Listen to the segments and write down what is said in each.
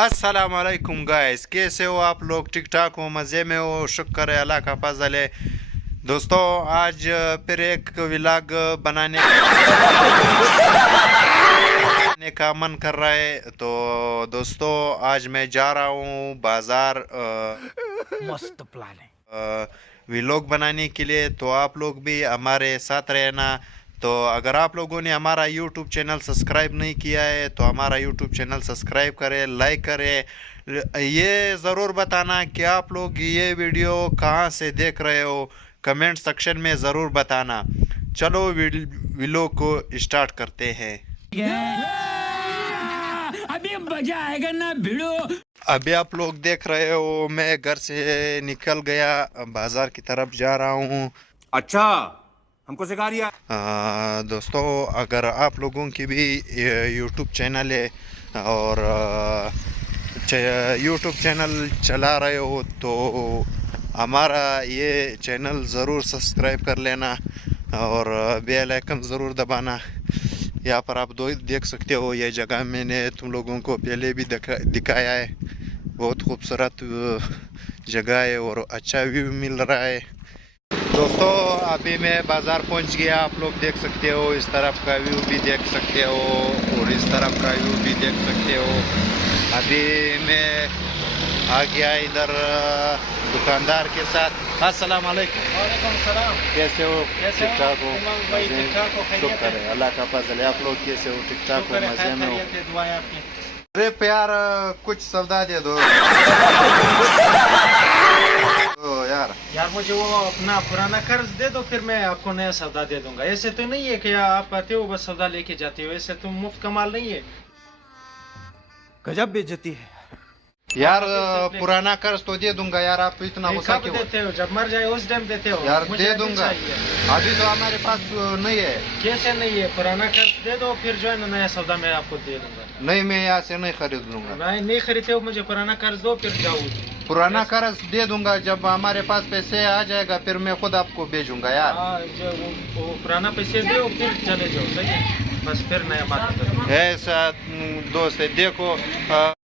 अस्सलाम वालेकुम गाइस, कैसे हो आप लोग? ठीक ठाक हो, मज़े में हो? शुक्र है अल्लाह का फजल है। दोस्तों आज फिर एक व्लॉग बनाने का मन कर रहा है। तो दोस्तों आज मैं जा रहा हूँ बाज़ार मस्त प्लान है व्लॉग बनाने के लिए। तो आप लोग भी हमारे साथ रहना। तो अगर आप लोगों ने हमारा यूट्यूब चैनल सब्सक्राइब नहीं किया है तो हमारा यूट्यूब चैनल सब्सक्राइब करें, लाइक करें। ये ज़रूर बताना कि आप लोग ये वीडियो कहाँ से देख रहे हो, कमेंट सेक्शन में ज़रूर बताना। चलो व्लॉग को स्टार्ट करते हैं। अभी मजा आएगा ना भिड़ो। अभी आप लोग देख रहे हो मैं घर से निकल गया, बाज़ार की तरफ जा रहा हूँ। अच्छा हमको सिखा रिया। दोस्तों अगर आप लोगों की भी यूट्यूब चैनल है और यूट्यूब चैनल चला रहे हो तो हमारा ये चैनल ज़रूर सब्सक्राइब कर लेना और बेल आइकन ज़रूर दबाना। यहाँ पर आप देख सकते हो, ये जगह मैंने तुम लोगों को पहले भी दिखाया है। बहुत खूबसूरत जगह है और अच्छा व्यू मिल रहा है। दोस्तों अभी मैं बाज़ार पहुंच गया, आप लोग देख सकते हो। इस तरफ का व्यू भी देख सकते हो और इस तरफ का व्यू भी देख सकते हो। अभी मैं आ गया इधर दुकानदार के साथ। अस्सलाम वालेकुम। वालेकुम सलाम। कैसे हो? ठीक ठाक हो? ठीक ठाक हो? शुक्र है अल्लाह का फजल है। आप लोग कैसे हो? ठीक ठाक हो? मजे में हो? दुआएं आपकी। अरे प्यार कुछ सौदा दे दो। यार मुझे वो अपना पुराना कर्ज दे दो, फिर मैं आपको नया सौदा दे दूंगा। ऐसे तो नहीं है कि आप आते हो बस सौदा लेके जाते हो, ऐसे तो मुफ्त का माल नहीं है। गजब बेइज्जती है यार पुराना कर्ज तो दे दूंगा यार, आप इतना गुस्सा कब क्यों? देते हो? जब मर जाए उस टाइम देते हो यार मुझे दे अभी दूंगा, चाहिए। अभी तो हमारे पास नहीं है। कैसे नहीं है? पुराना कर्ज दे दो, फिर जो है ना नया सौदा मैं आपको दे दूंगा। नहीं मैं यहाँ से नहीं खरीद लूंगा। नहीं खरीदते हो, मुझे पुराना कर्ज दो फिर जाओ। पुराना कर्ज दे दूंगा, जब हमारे पास पैसे आ जाएगा फिर मैं खुद आपको भेजूंगा यार। जो वो पुराना पैसे दो फिर चले जाओ, सही है? बस फिर नया बात करो। ऐसा दोस्त है, देखो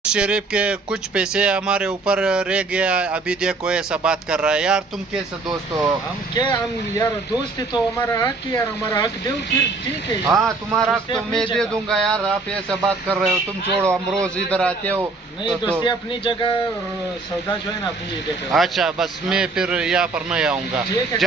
शरीफ के कुछ पैसे हमारे ऊपर रह गया, अभी देखो ऐसा बात कर रहा है यार। तुम कैसे दोस्त हो? हम यार दोस्त है तो हमारा हक है यार, हमारा हक दो फिर ठीक है। हाँ तुम्हारा हक तो मैं दे दूंगा यार, आप ऐसा बात कर रहे हो। तुम छोड़ो, हम रोज इधर आते हो। नहीं दोस्ती अपनी जगह, सौदा जो है ना अपनी जगह। अच्छा बस मैं फिर यहाँ पर नहीं आऊंगा।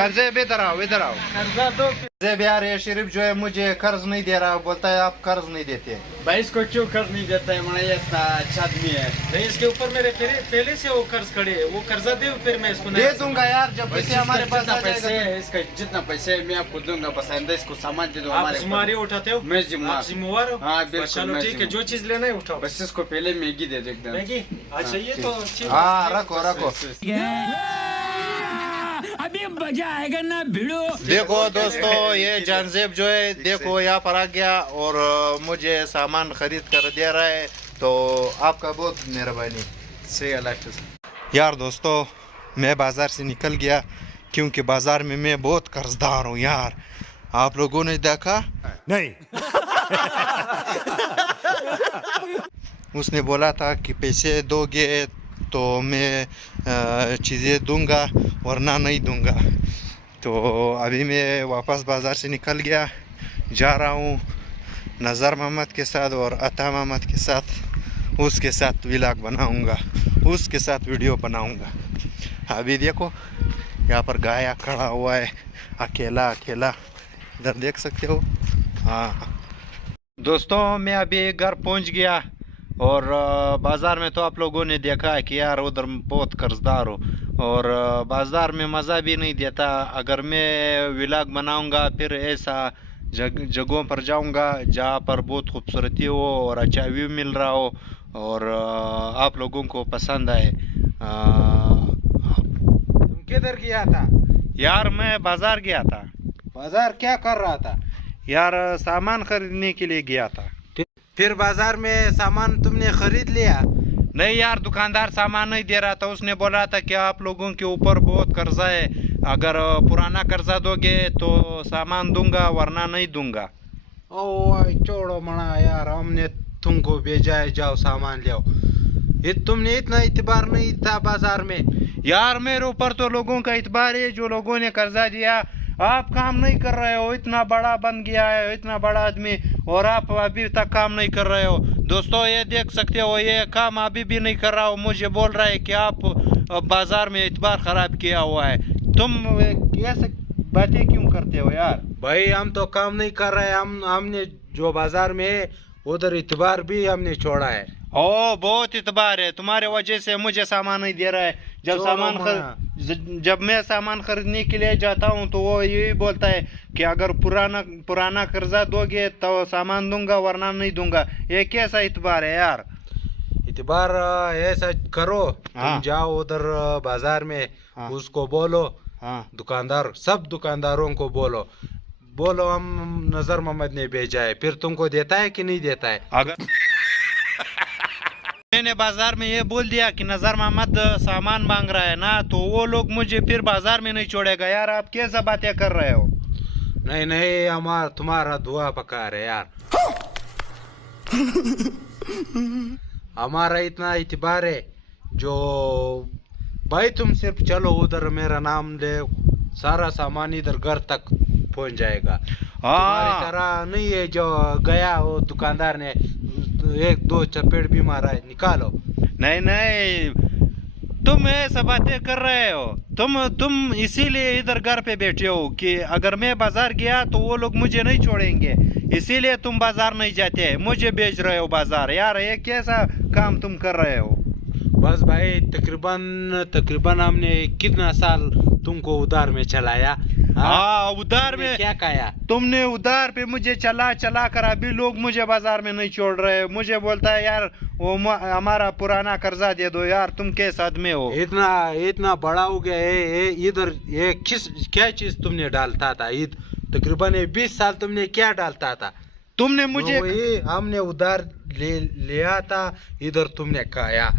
जैब इधर आओ, इधर आओ। कर्जा दो। जैब यार ये शरीफ जो है मुझे कर्ज नहीं दे रहा, बोलता है आप कर्ज नहीं देते। भाई इसको क्यों कर्ज नहीं देता है? मैं अच्छा आदमी है। नहीं इसके ऊपर मेरे पहले से वो कर्ज खड़े है, वो कर्जा दे फिर मैं इसको दे दूंगा यार, जब पैसे हमारे पास आ पैसे जाएगा। है, इसका जितना पैसे है मैं आपको दूंगा। बस आइंदा इसको सामान दे दो। आप जिम्मेवारी उठाते हो? मैं जिम्मेवार। आप जिम्मेवार हो? हाँ बिल्कुल। चलो ठीक है, जो चीज लेना है उठाओ। बस इसको पहले मैगी दे दो एकदम। मैगी अच्छा ये तो अच्छी हाँ रखो रखो। अभी मजा आएगा ना भिड़ो। देखो दोस्तों ये जानजेब जो है देखो यहाँ पर आ गया और मुझे सामान खरीद कर दे रहा है, तो आपका बहुत मेहरबानी। सही अल्लाह। यार दोस्तों मैं बाज़ार से निकल गया क्योंकि बाज़ार में मैं बहुत कर्जदार हूँ यार। आप लोगों ने देखा नहीं? उसने बोला था कि पैसे दोगे तो मैं चीज़ें दूंगा वरना नहीं दूंगा। तो अभी मैं वापस बाज़ार से निकल गया, जा रहा हूँ नज़र मोहम्मद के साथ और अता मोहम्मद के साथ, उसके साथ व्लॉग बनाऊंगा, उसके साथ वीडियो बनाऊंगा। अभी देखो यहाँ पर गाया खड़ा हुआ है अकेला अकेला, इधर देख सकते हो। हाँ दोस्तों मैं अभी घर पहुँच गया और बाज़ार में तो आप लोगों ने देखा है कि यार उधर बहुत कर्जदार हो और बाज़ार में मज़ा भी नहीं देता। अगर मैं व्लॉग बनाऊंगा फिर ऐसा जगहों पर जाऊंगा जहाँ पर बहुत खूबसूरती हो और अच्छा व्यू मिल रहा हो और आप लोगों को पसंद आए। तुम किधर गया था? यार मैं बाज़ार गया था। बाजार क्या कर रहा था? यार सामान खरीदने के लिए गया था। फिर बाजार में सामान तुमने खरीद लिया? नहीं यार दुकानदार सामान नहीं दे रहा था, उसने बोला था कि आप लोगों के ऊपर बहुत कर्जा है, अगर पुराना कर्जा दोगे तो सामान दूंगा वरना नहीं दूंगा। ओ छोड़ो मना यार, हमने तुमको भेजा है, जाओ सामान ले आओ। तुमने इतना इतबार नहीं था बाजार में। यार मेरे ऊपर तो लोगों का इतबार है, जो लोगों ने कर्जा दिया। आप काम नहीं कर रहे हो, इतना बड़ा बन गया है, इतना बड़ा आदमी, और आप अभी तक काम नहीं कर रहे हो। दोस्तों ये देख सकते हो, ये काम अभी भी नहीं कर रहा हो, मुझे बोल रहा है कि आप बाजार में इतबार खराब किया हुआ है। तुम ऐसे बातें क्यों करते हो यार? भाई हम तो काम नहीं कर रहे, हमने जो बाजार में है उधर इतबार भी हमने छोड़ा है। ओ बहुत इतबार है, तुम्हारे वजह से मुझे सामान नहीं दे रहा है। जब मैं सामान खरीदने के लिए जाता हूँ तो वो यही बोलता है कि अगर पुराना कर्जा दोगे तो सामान दूंगा, वरना नहीं दूंगा। ये कैसा इतबार है यार? इतबार ऐसा करो, तुम जाओ उधर बाजार में, उसको बोलो, दुकानदार, सब दुकानदारों को बोलो हम नजर मोहम्मद ने भेजा है, फिर तुमको देता है कि नहीं देता है। अगर मैंने बाजार में ये बोल दिया कि नजर मोहम्मद सामान मांग रहा है ना, तो वो लोग मुझे फिर बाजार में नहीं छोड़ेगा यार। आप कैसा बातें कर रहे हो? नहीं, तुम्हारा दुआ पकार है यार। हमारा इतना इतबार है जो भाई, तुम सिर्फ चलो उधर, मेरा नाम ले, सारा सामान इधर घर तक पहुंच जाएगा। तुम्हारी तरह नहीं है जो गया वो दुकानदार ने 1-2 चपेट भी मारा है, निकालो। नहीं, तुम ऐसा बातें कर रहे हो। तुम इसीलिए इधर घर पे बैठे हो कि अगर मैं बाजार गया तो वो लोग मुझे नहीं छोड़ेंगे, इसीलिए तुम बाजार नहीं जाते, मुझे भेज रहे हो बाजार। यार ये कैसा काम तुम कर रहे हो? बस भाई, तकरीबन हमने कितना साल तुमको उधार में चलाया। उधार में क्या खाया तुमने? उधार पे मुझे चला कर अभी लोग मुझे बाजार में नहीं छोड़ रहे। मुझे बोलता है यार वो हमारा पुराना कर्जा दे दो। यार तुम कैसे आदमी हो? इतना बड़ा हो गया है इधर। ये क्या चीज तुमने डालता था? तकरीबन 20 साल तुमने क्या डालता था? तुमने मुझे हमने उधार लिया था, इधर तुमने खाया,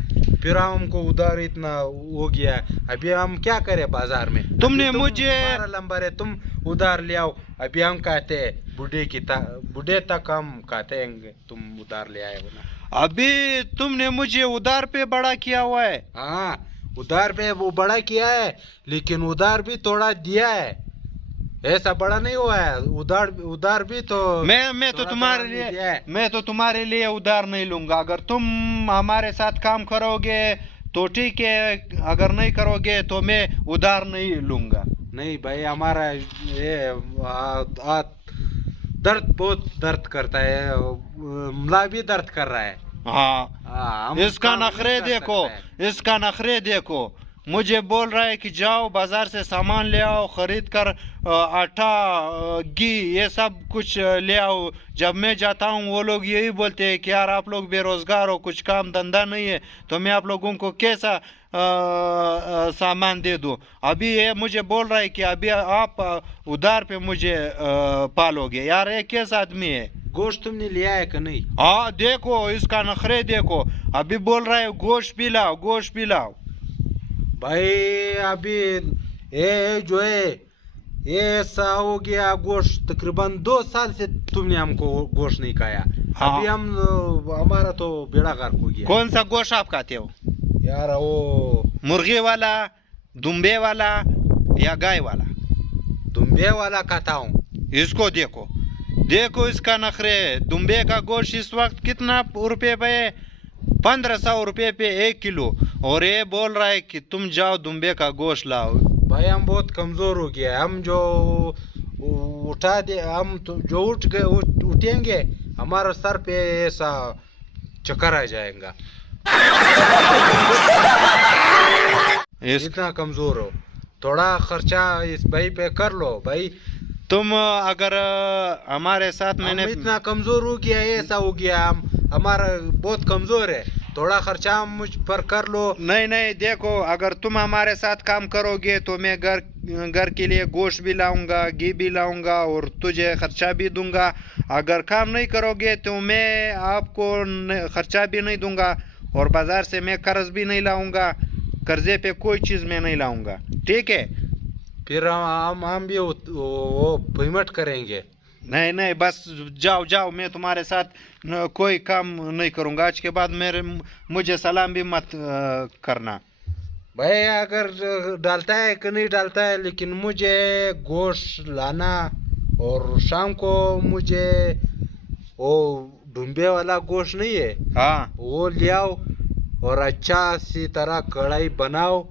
फिर हमको उधार इतना हो गया। अभी हम क्या करें बाजार में? तुमने मुझे नंबर है, तुम उधार ले आओ। अभी हम कहते हैं बुढ़े तक हम कहते हैं तुम उधार ले आए हो ना। अभी तुमने मुझे उधार पे बड़ा किया हुआ है। हाँ, उधार पे वो बड़ा किया है, लेकिन उधार भी थोड़ा दिया है, ऐसा बड़ा नहीं हुआ है। उधार भी तो मैं तो तुम्हारे लिए उधार नहीं लूंगा। अगर तुम हमारे साथ काम करोगे तो ठीक है, अगर नहीं करोगे तो मैं उधार नहीं लूंगा। नहीं भाई, हमारा ये बहुत दर्द करता है, मला भी दर्द कर रहा है। हाँ, इसका नखरे देखो। मुझे बोल रहा है कि जाओ बाजार से सामान ले आओ, खरीद कर आटा, घी, ये सब कुछ ले आओ। जब मैं जाता हूँ वो लोग यही बोलते हैं कि यार आप लोग बेरोजगार हो, कुछ काम धंधा नहीं है, तो मैं आप लोगों को कैसा सामान दे दूँ? अभी ये मुझे बोल रहा है कि अभी आप उधार पे मुझे पालोगे। यार ये कैसा आदमी है? गोश्त तुमने लिया है कि नहीं? हाँ देखो, इसका नखरे देखो। अभी बोल रहा है गोश्त पिलाओ। भाई अभी ये जो है ये ऐसा हो गया, गोश्त तकरीबन 2 साल से तुमने हमको गोश्त नहीं खाया। अभी हमारा तो बेड़ा गर्क हो गया। कौन सा गोश्त आप खाते हो यार? वो मुर्गी वाला, दुम्बे वाला या गाय वाला? दुम्बे वाला खाता हूँ। इसको देखो इसका नखरे। दुम्बे का गोश्त इस वक्त कितना रुपए पे? 1500 रुपए पे 1 किलो। और ये बोल रहा है कि तुम जाओ दुम्बे का गोश्त लाओ। भाई हम बहुत कमजोर हो गया है। हम जो उठेंगे हमारा सर पे ऐसा चक्कर आ जाएगा। इतना कमजोर हो, थोड़ा खर्चा इस भाई पे कर लो भाई। तुम अगर हमारे साथ मैंने इतना कमजोर हो गया, ऐसा हो गया, हमारा बहुत कमजोर है, थोड़ा खर्चा मुझ पर कर लो। नहीं देखो, अगर तुम हमारे साथ काम करोगे तो मैं घर के लिए गोश्त भी लाऊंगा, घी भी लाऊंगा और तुझे खर्चा भी दूंगा। अगर काम नहीं करोगे तो मैं आपको खर्चा भी नहीं दूंगा और बाजार से मैं कर्ज भी नहीं लाऊंगा। कर्जे पे कोई चीज मैं नहीं लाऊंगा, ठीक है? फिर हम भी वो पेमेंट करेंगे। नहीं नहीं, बस जाओ जाओ, मैं तुम्हारे साथ कोई काम नहीं करूंगा आज के बाद। मुझे सलाम भी मत करना। भाई अगर डालता है कि नहीं डालता है, लेकिन मुझे गोश्त लाना, और शाम को मुझे वो डुम्बे वाला गोश्त नहीं है, हाँ वो ले आओ, और अच्छा सी तरह कढ़ाई बनाओ।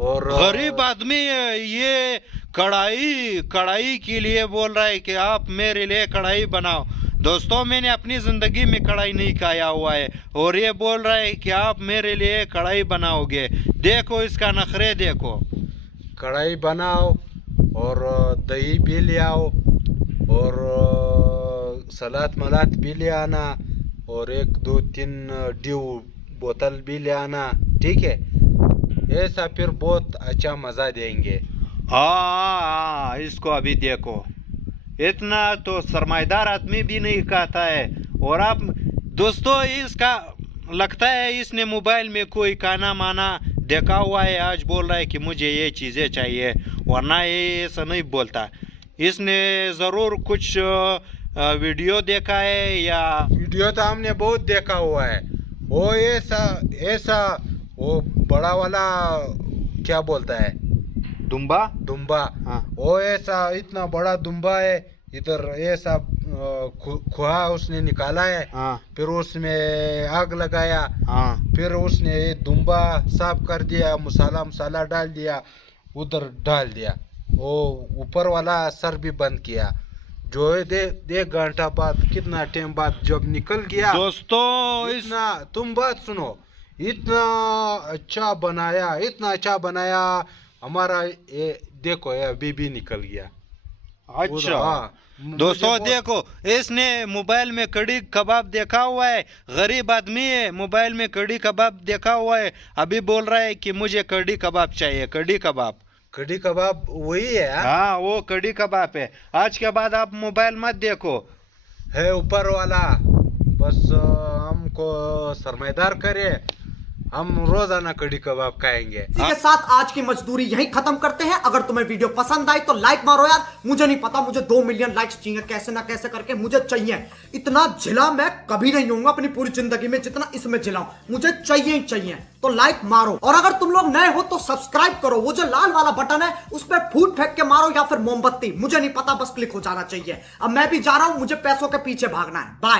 और गरीब आदमी ये कढ़ाई के लिए बोल रहा है कि आप मेरे लिए कढ़ाई बनाओ। दोस्तों, मैंने अपनी जिंदगी में कढ़ाई नहीं खाया हुआ है, और ये बोल रहा है कि आप मेरे लिए कढ़ाई बनाओगे। देखो इसका नखरे देखो। कढ़ाई बनाओ, और दही भी ले आओ, और सलाद मलाद भी ले आना, और 1 2 3 ड्यू बोतल भी ले आना, ठीक है? ऐसा फिर बहुत अच्छा मजा देंगे। हाँ, इसको अभी देखो, इतना तो सरमाएदार आदमी भी नहीं खाता है। और आप दोस्तों, इसका लगता है इसने मोबाइल में कोई खाना माना देखा हुआ है, आज बोल रहा है कि मुझे ये चीज़ें चाहिए, वरना ये ऐसा नहीं बोलता। इसने ज़रूर कुछ वीडियो देखा है, या वीडियो तो हमने बहुत देखा हुआ है। वो ऐसा वो बड़ा वाला क्या बोलता है, दुम्बा। हाँ। वो ऐसा इतना बड़ा दुम्बा है, इधर ऐसा खुआ उसने निकाला है, हाँ फिर उसमें आग लगाया, हाँ फिर उसने ये दुम्बा साफ कर दिया, मसाला डाल दिया, उधर डाल दिया, वो ऊपर वाला सर भी बंद किया। जो है 1 घंटा बाद, कितना टाइम बाद जब निकल गया दोस्तों, इतना, तुम बात सुनो, इतना अच्छा बनाया हमारा, ये देखो ये अभी भी निकल गया। अच्छा हाँ, दोस्तों मुझे देखो, इसने मोबाइल में कड़ी कबाब देखा हुआ है, गरीब आदमी है, मोबाइल में कड़ी कबाब देखा हुआ है, अभी बोल रहा है कि मुझे कड़ी कबाब चाहिए। कड़ी कबाब वही है, हाँ, वो कड़ी कबाब है। आज के बाद आप मोबाइल मत देखो। है ऊपर वाला, बस हमको सरमाएदार करे, हम रोजाना कड़ी कबाब खाएंगे। इसी के साथ आज की मजदूरी यहीं खत्म करते हैं। अगर तुम्हें वीडियो पसंद आई तो लाइक मारो यार। मुझे नहीं पता, मुझे 2 मिलियन लाइक्स चाहिए, कैसे ना कैसे करके मुझे चाहिए। इतना झिला मैं कभी नहीं होऊंगा अपनी पूरी जिंदगी में जितना इसमें झिलाऊं, मुझे चाहिए ही चाहिए। तो लाइक मारो, और अगर तुम लोग नए हो तो सब्सक्राइब करो। वो जो लाल वाला बटन है उस पर फूट फेंक के मारो, या फिर मोमबत्ती, मुझे नहीं पता, बस क्लिक हो जाना चाहिए। अब मैं भी जा रहा हूं, मुझे पैसों के पीछे भागना है। बाय।